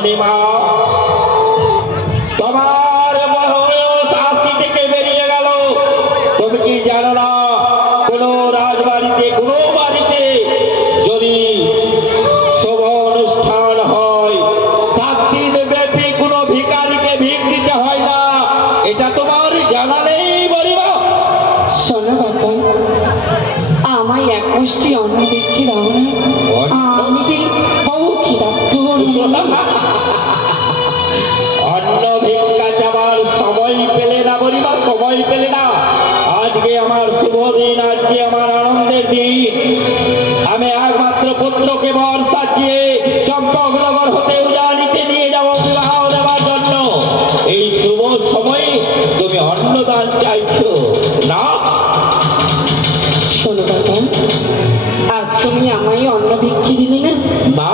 মণিমা, তোমার বয়স 80 থেকে বেরিয়ে গেল। তুমি কি জানো না, কোন রাজবাড়িতে কোন বাড়িতে যদি শুভ অনুষ্ঠান হয় 7 দিন ব্যাপী কোনো ভিখারিকে ভিক দিতে হয় না? এটা তোমার জানা নেই মণিমা? শোনো বাবা, আমায় এক মুষ্টি অন্ন দেখে দাও না, আমি বহু ক্ষিদার্থ। অন্ন ভিক্ষা চাওয়ার সময় পেলে না মণিমা, সময় পেলে না। আজকে আমার শুভ দিন, আজকে আমার আনন্দের দিন। আমি একমাত্র পুত্রকে বর সাজিয়ে চম্পকনগর হতে উজানিতে নিয়ে যাব বিবাহ দেওয়ার জন্য। এই শুভ সময়ে তুমি অন্নদান চাইছো না? শোনো বাবা, আজ তুমি আমায় অন্ন ভিক্ষি দিলে না? না,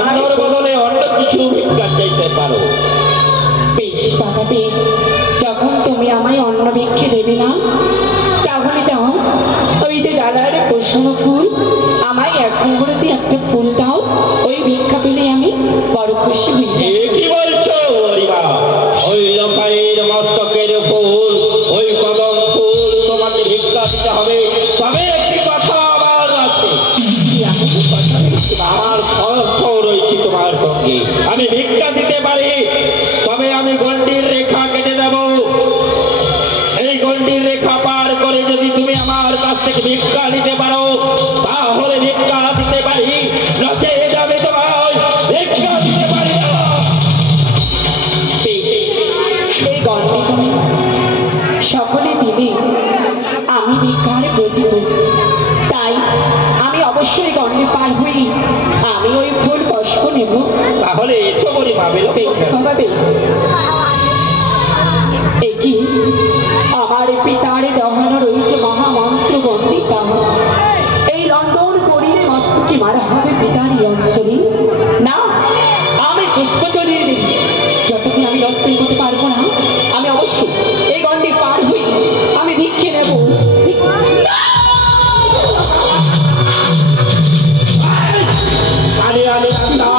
অন্নর বদলে অন্য কিছু ভিক্ষা চাইতে পারো। বেশ বাবা বেশ, যখন তুমি আমায় অন্ন ভিক্ষে দেবে না, তাহলে দাও ওই যে ডালার কুসুম ফুল, আমায় এক মুহূর্তে একটা ফুল দাও। ওই ভিক্ষা পেলে আমি বড় খুশি হই। কি বলছো মণিমা? ওই লোকাইয়ের মস্তকের ফুল, ওই কদম ফুল তোমাকে ভিক্ষা দিতে হবে? তবে একটি কথা আমার আছে, আমার শর্ত রয়েছে তোমার সঙ্গে। আমি ভিক্ষা দিতে পারি, তবে আমি গণ্ডির রেখা কেটে দেব। এই গণ্ডির রেখা পার করে যদি তুমি আমার কাছ থেকে ভিক্ষা নিতে পারো, তাহলে ভিক্ষা দিতে পারি, নচে যাবে তোমার ভিক্ষা দিতে পারি না। এই গল্পে সকলে দিলে আমি ভিক্ষার প্রতিব, তাই আমি অবশ্যই গণ্ডে পার হই, আমি ওই ফুল পুষ্প নেব। তাহলে এসো মণিমা, বেশ বাবা বেশ। একই আমার পিতার দহন রয়েছে মহামন্ত্র বন্দিতা। এই লন্ডন করিলে মস্তকে মারা হবে পিতারই অঞ্চলে। না, আমি পুষ্পচলিয়ে দেব। যতক্ষণ আমি রক্ত করতে পারবো না, আমি অবশ্যই এই গণ্ডে পার হই, আমি ভিক্ষে নেব। আরে আরে না,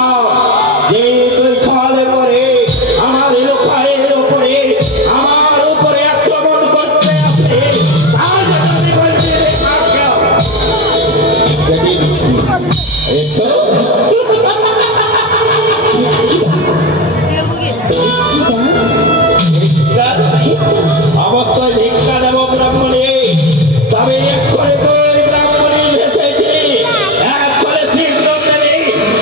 যে তুই ছলে পরে আমার লোকারের উপরে, আমার উপরে আক্রমণ করতে আসে, আজ আমি বলছি রে কাকা দেখি দিচ্ছি। এসো অবশ্যই ভিক্ষা দেব ব্রাহ্মণে, তবে এক করে তুই ব্রাহ্মণী ভেসেছি, এক করে তীব্র দেবে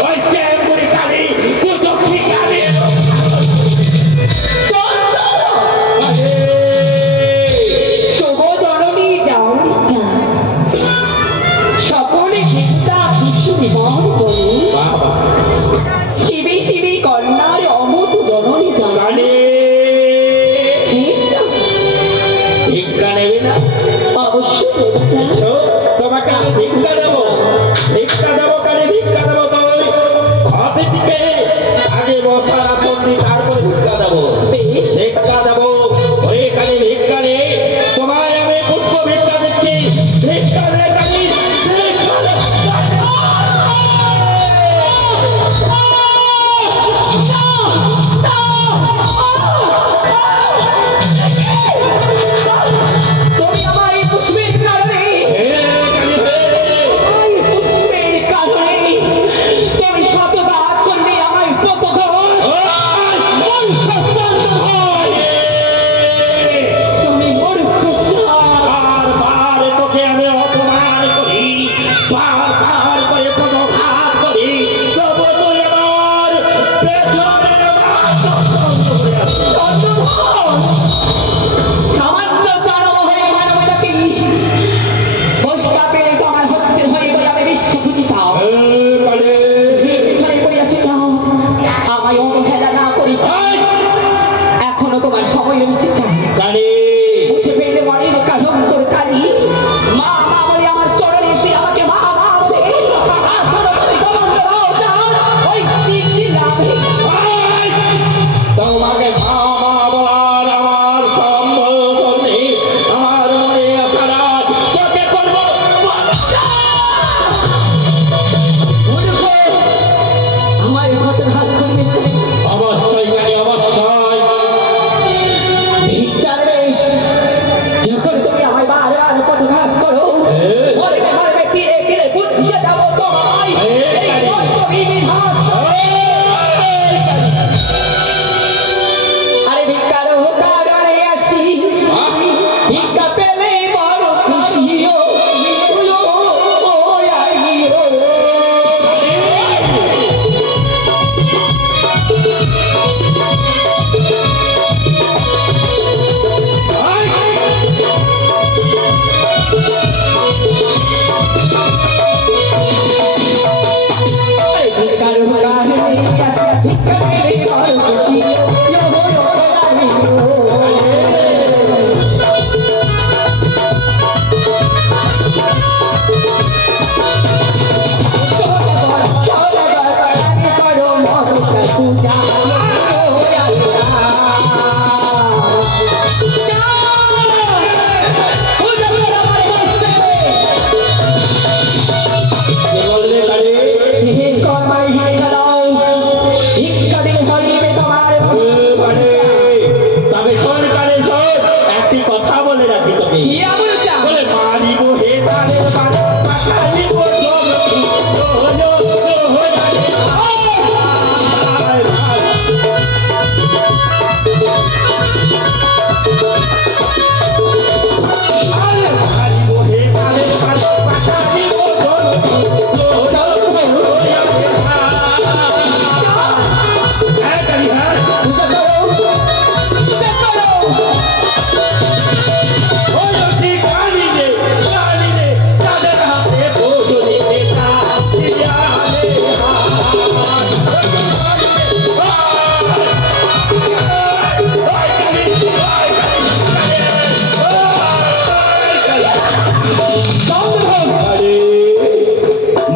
ওই চ্যাম্পুরি কালী কুচক্ষী কালী। শুভ জননী যাও যা, সকলে চিন্তা খুশি মন করুন। বাবা শিবি শিবি কন্যার অমত জননী জানালে কালী ভিক্ষা নেবে না? অবশ্যই লজ্জা। এসো, তোমাকে আমি ভিক্ষা দেবো, ভিক্ষা দেবো কালী, ভিক্ষা দেবো। তবে হাতে থেকে আগে বসার আপন দিই, তারপরে ভিক্ষা দেবো। বেশ ভিক্ষা দেবো, ওই কালী ভিক্ষা নে, তোমায় আমি পুষ্প ভিক্ষা দিচ্ছি। ভিক্ষা নে কালী, ভিক্ষা নে। তুমি আমার এই পুষ্পের কারণে, হে কালী হে, এই পুষ্পের কারণে তুমি শতবার করলে আমার পতঘর তুমি মূর্খ বারবার তোকে আমি অপমান করি, বারবার করে পদঘাত করি, তবু তুই আমার পেছনের মাথা করে আসিস। সামান্য জনমোহনে মানবতাকে বসকা পেলে তো আমার হস্তের হয়ে বলে আমি বিশ্বভূতিতা কালে পেছনে পড়িয়াছে যাও, আমায় অবহেলা না করি এখনো তোমার সময় রয়েছে চাই। কালে মুছে পেলে মনের কারণ করে কালি মা মা বলে আমার চরণে এসে আমাকে মা মা বলে আসলে গমন দাও ওই শিখলি লাভে। পূজা কে বললে কারে? কারে? তবে শোন কারে শোন, একটি কথা বলে রাখি তোকে। বলে মারিব হে তারে বাড়ি, পাঠাইব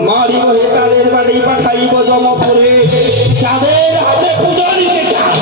মারিব হে তাদের বাড়ি, পাঠাইব জমপুরে, যাদের হাতে পুজো দিতে চায়।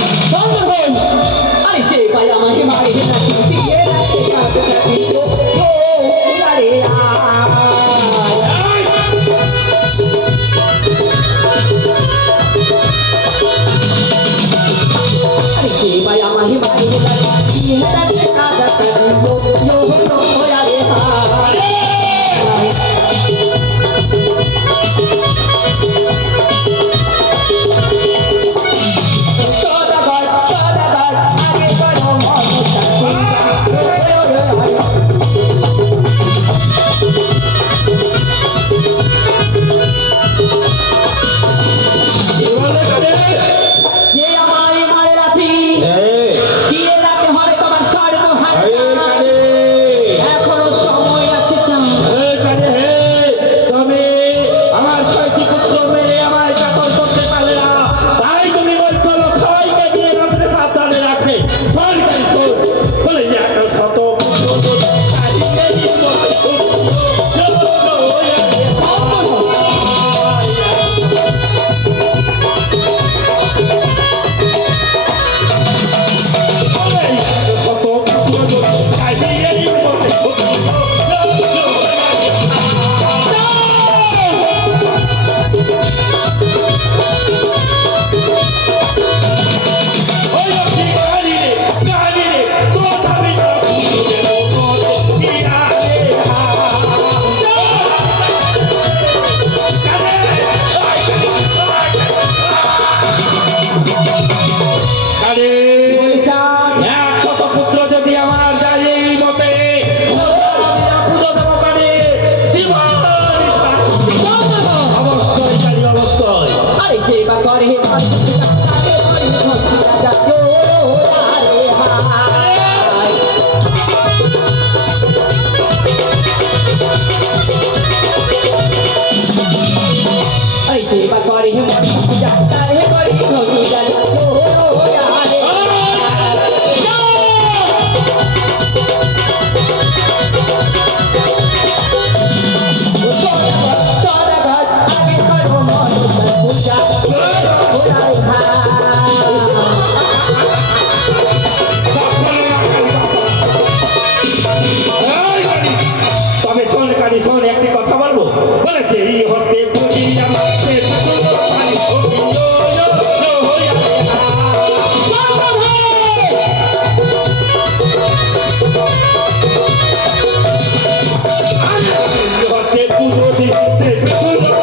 পুজো দিতে